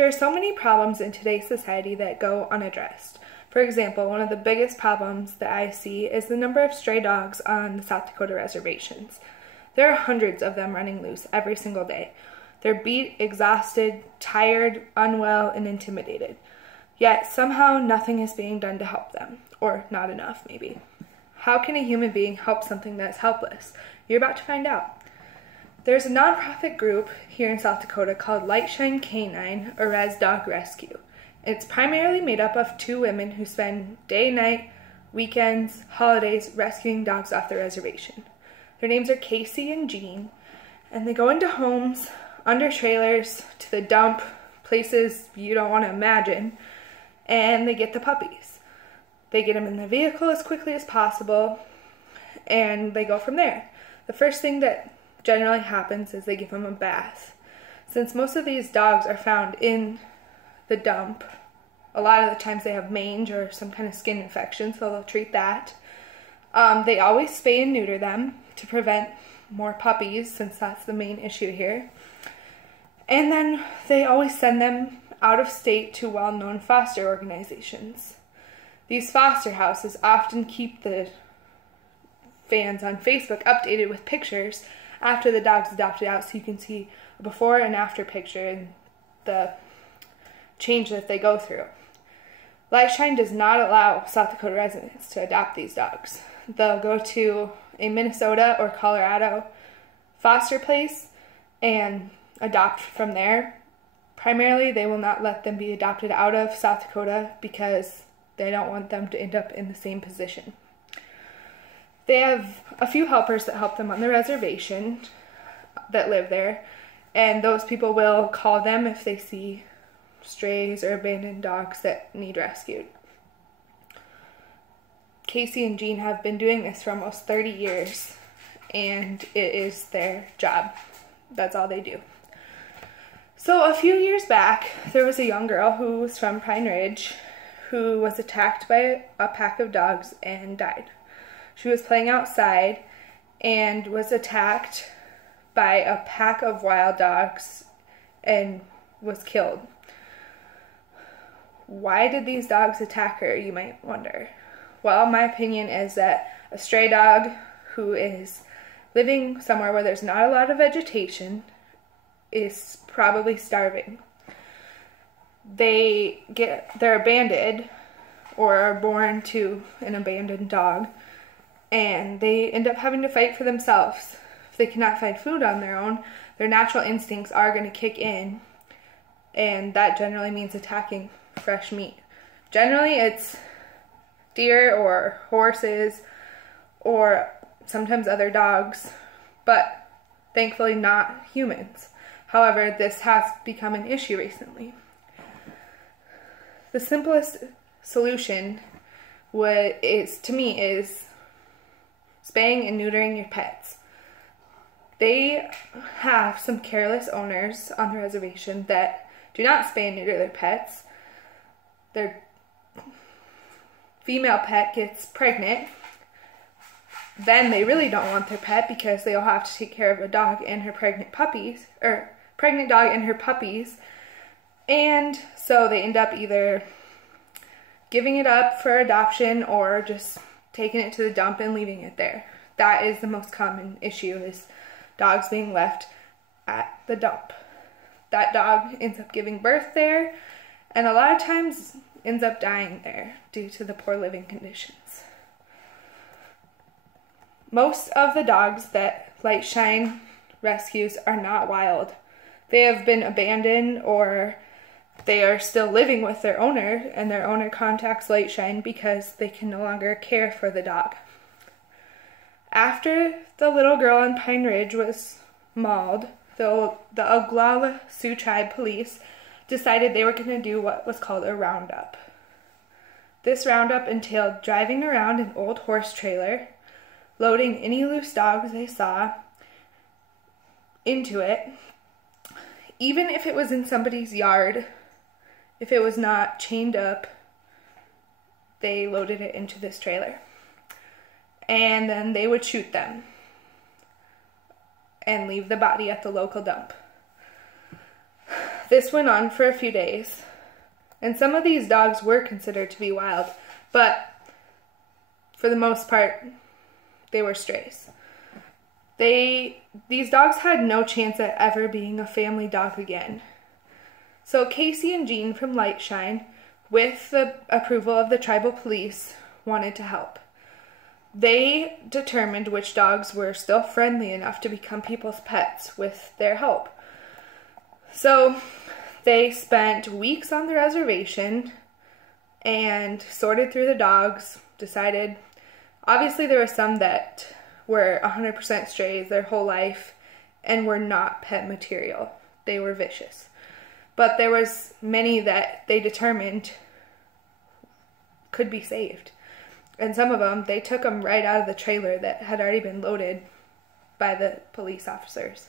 There are so many problems in today's society that go unaddressed. For example, one of the biggest problems that I see is the number of stray dogs on the South Dakota reservations. There are hundreds of them running loose every single day. They're beat, exhausted, tired, unwell, and intimidated. Yet somehow nothing is being done to help them, or not enough maybe. How can a human being help something that's helpless? You're about to find out. There's a nonprofit group here in South Dakota called Lightshine Canine, or Res Dog Rescue. It's primarily made up of 2 women who spend day, night, weekends, holidays rescuing dogs off the reservation. Their names are Casey and Jean, and they go into homes, under trailers, to the dump, places you don't want to imagine, and they get the puppies. They get them in the vehicle as quickly as possible, and they go from there. The first thing that generally happens is they give them a bath. Since most of these dogs are found in the dump, a lot of the times they have mange or some kind of skin infection, so they'll treat that. They always spay and neuter them to prevent more puppies, since that's the main issue here. And then they always send them out of state to well-known foster organizations. These foster houses often keep the fans on Facebook updated with pictures after the dog's adopted out, so you can see a before and after picture and the change that they go through. Lightshine does not allow South Dakota residents to adopt these dogs. They'll go to a Minnesota or Colorado foster place and adopt from there. Primarily, they will not let them be adopted out of South Dakota because they don't want them to end up in the same position. They have a few helpers that help them on the reservation that live there, and those people will call them if they see strays or abandoned dogs that need rescued. Casey and Jean have been doing this for almost 30 years, and it is their job. That's all they do. So a few years back, there was a young girl who was from Pine Ridge who was attacked by a pack of dogs and died. She was playing outside and was attacked by a pack of wild dogs and was killed. Why did these dogs attack her, you might wonder? Well, my opinion is that a stray dog who is living somewhere where there's not a lot of vegetation is probably starving. They're abandoned or are born to an abandoned dog, and they end up having to fight for themselves. If they cannot find food on their own, their natural instincts are going to kick in, and that generally means attacking fresh meat. Generally, it's deer or horses or sometimes other dogs, but thankfully not humans. However, this has become an issue recently. The simplest solution to me is spaying and neutering your pets. They have some careless owners on the reservation that do not spay and neuter their pets. Their female pet gets pregnant. Then they really don't want their pet because they'll have to take care of a dog and her pregnant puppies, or pregnant dog and her puppies. And so they end up either giving it up for adoption or just taking it to the dump and leaving it there. That is the most common issue, is dogs being left at the dump. That dog ends up giving birth there, and a lot of times ends up dying there due to the poor living conditions. Most of the dogs that Lightshine rescues are not wild. They have been abandoned, or they are still living with their owner, and their owner contacts Lightshine because they can no longer care for the dog. After the little girl in Pine Ridge was mauled, the Oglala Sioux Tribe police decided they were going to do what was called a roundup. This roundup entailed driving around an old horse trailer, loading any loose dogs they saw into it, even if it was in somebody's yard. If it was not chained up, they loaded it into this trailer. And then they would shoot them and leave the body at the local dump. this went on for a few days, and some of these dogs were considered to be wild, but for the most part, they were strays. These dogs had no chance at ever being a family dog again. So Casey and Jean from Lightshine, with the approval of the tribal police, wanted to help. They determined which dogs were still friendly enough to become people's pets with their help. So they spent weeks on the reservation and sorted through the dogs, decided, obviously there were some that were 100% strays their whole life and were not pet material. They were vicious. But there was many that they determined could be saved. And some of them, they took them right out of the trailer that had already been loaded by the police officers.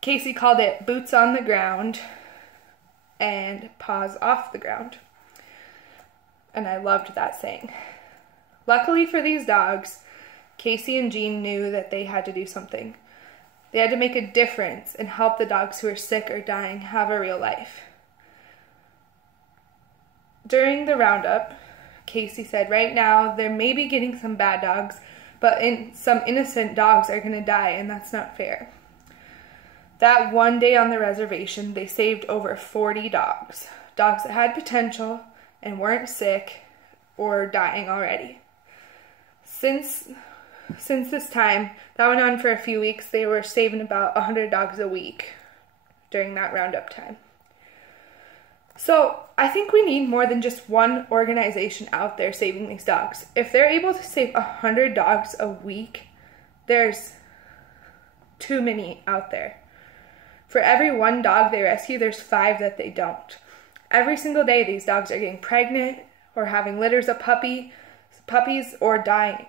Casey called it boots on the ground and paws off the ground. And I loved that saying. Luckily for these dogs, Casey and Jean knew that they had to do something. They had to make a difference and help the dogs who were sick or dying have a real life. During the roundup, Casey said, right now, they're maybe getting some bad dogs, but some innocent dogs are going to die, and that's not fair. That one day on the reservation, they saved over 40 dogs. Dogs that had potential and weren't sick or dying already. Since this time, that went on for a few weeks, they were saving about 100 dogs a week during that roundup time. So I think we need more than just one organization out there saving these dogs. If they're able to save 100 dogs a week, there's too many out there. For every one dog they rescue, there's 5 that they don't. Every single day, these dogs are getting pregnant or having litters of puppies or dying.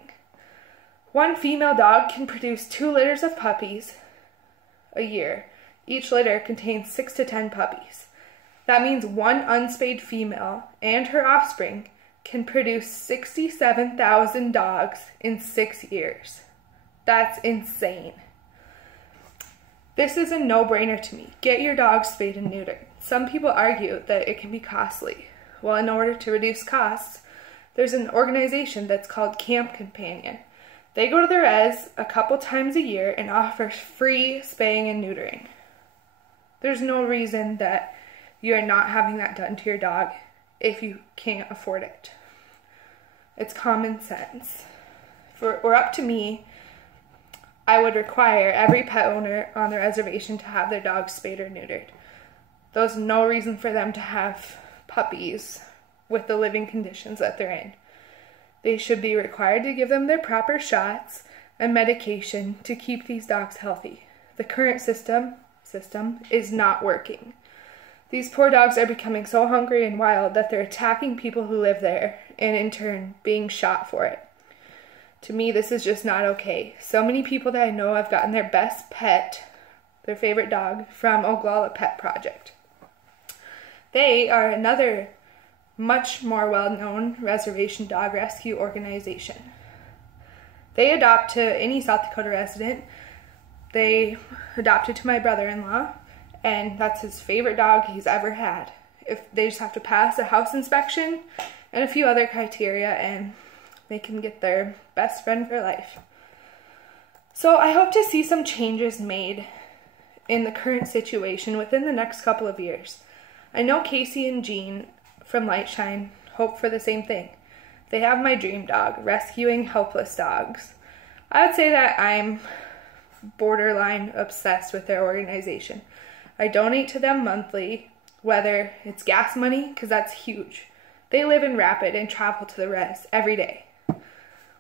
One female dog can produce 2 litters of puppies a year. Each litter contains 6 to 10 puppies. That means one unspayed female and her offspring can produce 67,000 dogs in 6 years. That's insane. This is a no-brainer to me. Get your dog spayed and neutered. Some people argue that it can be costly. Well, in order to reduce costs, there's an organization that's called Camp Companion. They go to the res a couple times a year and offer free spaying and neutering. There's no reason that you are not having that done to your dog if you can't afford it. It's common sense. If it were up to me, I would require every pet owner on the reservation to have their dog spayed or neutered. There's no reason for them to have puppies with the living conditions that they're in. They should be required to give them their proper shots and medication to keep these dogs healthy. The current system is not working. These poor dogs are becoming so hungry and wild that they're attacking people who live there and in turn being shot for it. To me, this is just not okay. So many people that I know have gotten their best pet, their favorite dog, from Oglala Pet Project. They are another much more well-known reservation dog rescue organization. They adopt to any South Dakota resident. They adopted to my brother-in-law, and that's his favorite dog he's ever had. If they just have to pass a house inspection and a few other criteria, and they can get their best friend for life. So I hope to see some changes made in the current situation within the next couple of years. I know Casey and Jean from Lightshine hope for the same thing. They have my dream dog, rescuing helpless dogs. I would say that I'm borderline obsessed with their organization. I donate to them monthly, whether it's gas money, because that's huge. They live in Rapid and travel to the res every day.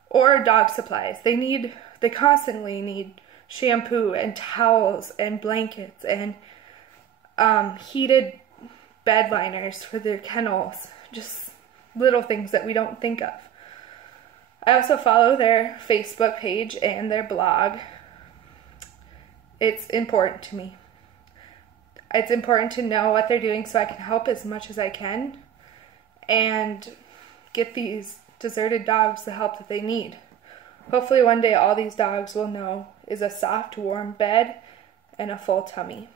Or dog supplies. They constantly need shampoo and towels and blankets and heated bed liners for their kennels. Just little things that we don't think of. I also follow their Facebook page and their blog. It's important to me. It's important to know what they're doing so I can help as much as I can and get these deserted dogs the help that they need. Hopefully one day all these dogs will know is a soft, warm bed and a full tummy.